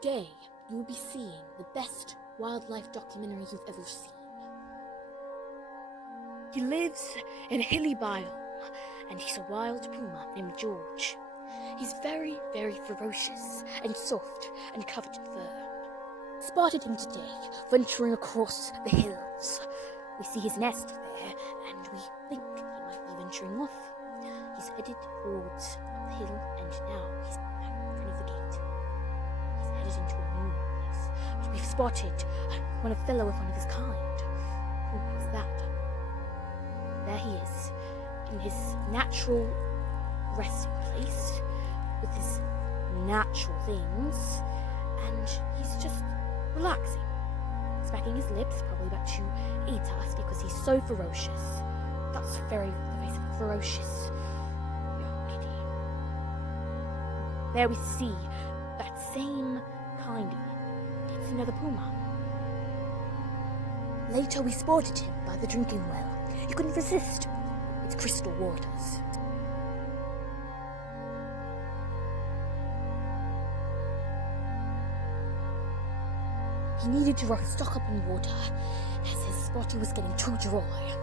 Today, you will be seeing the best wildlife documentary you've ever seen. He lives in a hilly biome, and he's a wild puma named George. He's very, very ferocious and soft and covered in fur. Spotted him today, venturing across the hills. We see his nest there, and we think he might be venturing off. He's headed towards the hill, and now he's back in front of the gate. He's headed into a new place, but we've spotted one fellow of one of his kind. Who was that? There he is, in his natural resting place, with his natural things, and he's just relaxing, smacking his lips, probably about to eat us because he's so ferocious. That's very ferocious young lady. There we see that same kind of him. It's another puma. Later we spotted him by the drinking well. He couldn't resist its crystal waters. He needed to stock up on water, as his body was getting too dry.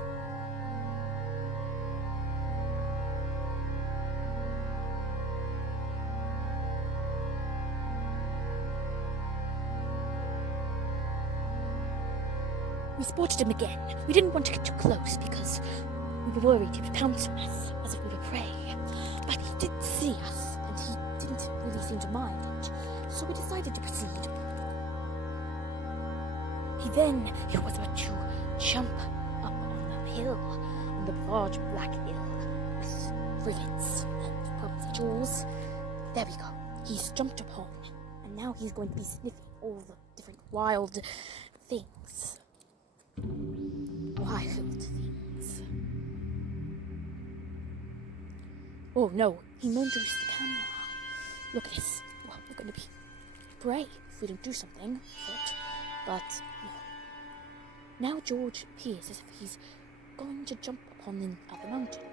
We spotted him again. We didn't want to get too close because we were worried he would pounce on us as if we were prey. But he did see us, and he didn't really seem to mind, so we decided to proceed. He was about to jump up on the hill, on the large black hill with rivets and probably jaws. There we go. He's jumped upon, and now he's going to be sniffing all the different wild things. Wild things. Oh no, he motioned to the camera. Look at this. Well, we're going to be prey if we don't do something. But no. Now George appears as if he's going to jump upon the other mountain.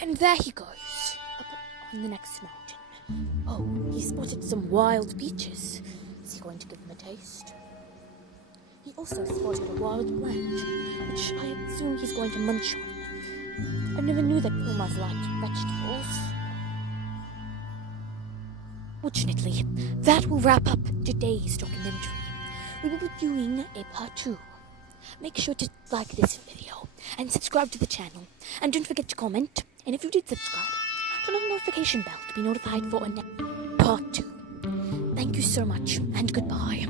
And there he goes, up on the next mountain. Oh, he spotted some wild peaches. Is he going to give them a taste? He also spotted a wild plant, which I assume he's going to munch on. I never knew that pumas liked vegetables. Fortunately, that will wrap up today's documentary. We will be doing a part 2. Make sure to like this video and subscribe to the channel. And don't forget to comment. And if you did subscribe, turn on the notification bell to be notified for a part 2. Thank you so much, and goodbye.